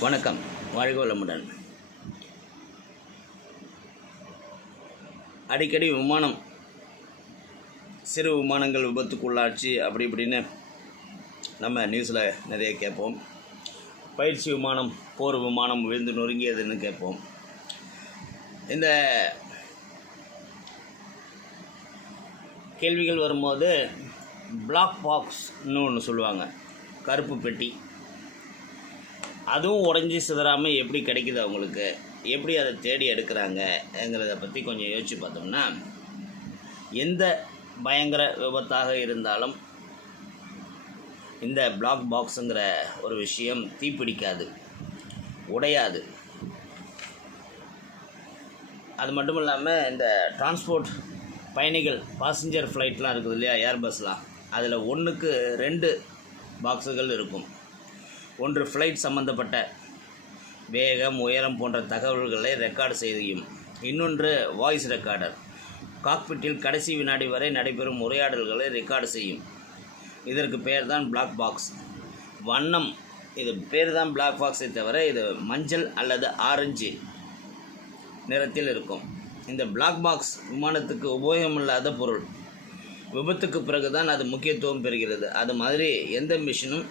வணக்கம். வாழ்க வளமுடன். அடிக்கடி விமானம் சிறு விமானங்கள் விபத்துக்குள்ளாச்சு அப்படி இப்படின்னு நம்ம நியூஸில் நிறைய கேட்போம். பயிற்சி விமானம் போர் விமானம் விழுந்து நொறுங்கியதுன்னு கேட்போம். இந்த கேள்விகள் வரும்போது பிளாக் பாக்ஸ்னு ஒன்று சொல்லுவாங்க. கருப்பு பெட்டி. அதுவும் உடஞ்சி சிதறாமல் எப்படி கிடைக்குது அவங்களுக்கு? எப்படி அதை தேடி எடுக்கிறாங்கங்கிறத பற்றி கொஞ்சம் யோசித்து பார்த்தோம்னா எந்த பயங்கர விபத்தாக இருந்தாலும் இந்த பிளாக் பாக்ஸுங்கிற ஒரு விஷயம் தீப்பிடிக்காது உடையாது. அது மட்டும் இல்லாமல் இந்த டிரான்ஸ்போர்ட் பயணிகள் பாசஞ்சர் ஃப்ளைட்லாம் இருக்குது இல்லையா? ஏர்பஸ்லாம் அதில் ஒன்றுக்கு ரெண்டு பாக்ஸுகள் இருக்கும். ஒன்று ஃப்ளைட் சம்பந்தப்பட்ட வேகம் உயரம் போன்ற தகவல்களை ரெக்கார்டு செய்யும் இன்னொன்று வாய்ஸ் ரெக்கார்டர் காக்பிட்டில் கடைசி வினாடி வரை நடைபெறும் உரையாடல்களை ரெக்கார்டு செய்யும். இதற்கு பேர் தான் பிளாக் பாக்ஸ் வண்ணம். இது பேர் தான் பிளாக் பாக்ஸை தவிர இது மஞ்சள் அல்லது ஆரஞ்சு நிறத்தில் இருக்கும். இந்த பிளாக் பாக்ஸ் விமானத்துக்கு உபயோகமில்லாத பொருள். விபத்துக்கு பிறகு தான் அது முக்கியத்துவம் பெறுகிறது. அது மாதிரி எந்த மிஷினும்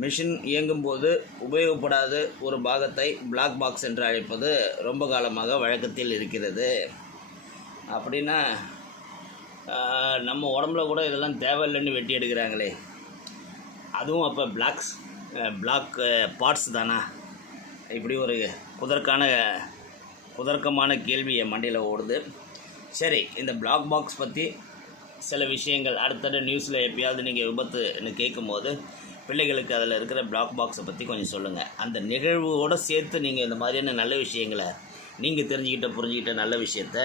மிஷின் இயங்கும்போது உபயோகப்படாத ஒரு பாகத்தை பிளாக் பாக்ஸ் என்று அழைப்பது ரொம்ப காலமாக வழக்கத்தில் இருக்கிறது. அப்படின்னா நம்ம உடம்புல கூட இதெல்லாம் தேவையில்லைன்னு வெட்டி எடுக்கிறாங்களே. அதுவும் அப்போ பிளாக்ஸ் பிளாக் பார்ட்ஸ் தானா? இப்படி ஒரு குதர்க்கான குதர்க்கமான கேள்வி என் மண்டியில் ஓடுது. சரி இந்த பிளாக் பாக்ஸ் பற்றி சில விஷயங்கள் அடுத்தடுத்த நியூஸில் எப்பயாவது நீங்கள் விபத்துன்னு கேட்கும்போது பிள்ளைகளுக்கு அதில் இருக்கிற பிளாக் பாக்ஸை பற்றி கொஞ்சம் சொல்லுங்கள் அந்த நிகழ்வோடு சேர்த்து நீங்கள் இந்த மாதிரியான நல்ல விஷயங்களை நீங்கள் தெரிஞ்சுக்கிட்ட புரிஞ்சுக்கிட்ட நல்ல விஷயத்த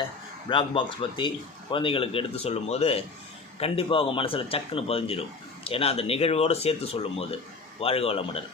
பிளாக் பாக்ஸ் பற்றி குழந்தைங்களுக்கு எடுத்து சொல்லும்போது கண்டிப்பாக அவங்க மனசில் சக்குன்னு பதிஞ்சிடும் ஏன்னா அந்த நிகழ்வோடு சேர்த்து சொல்லும்போது வாழ்க வளமுடன்.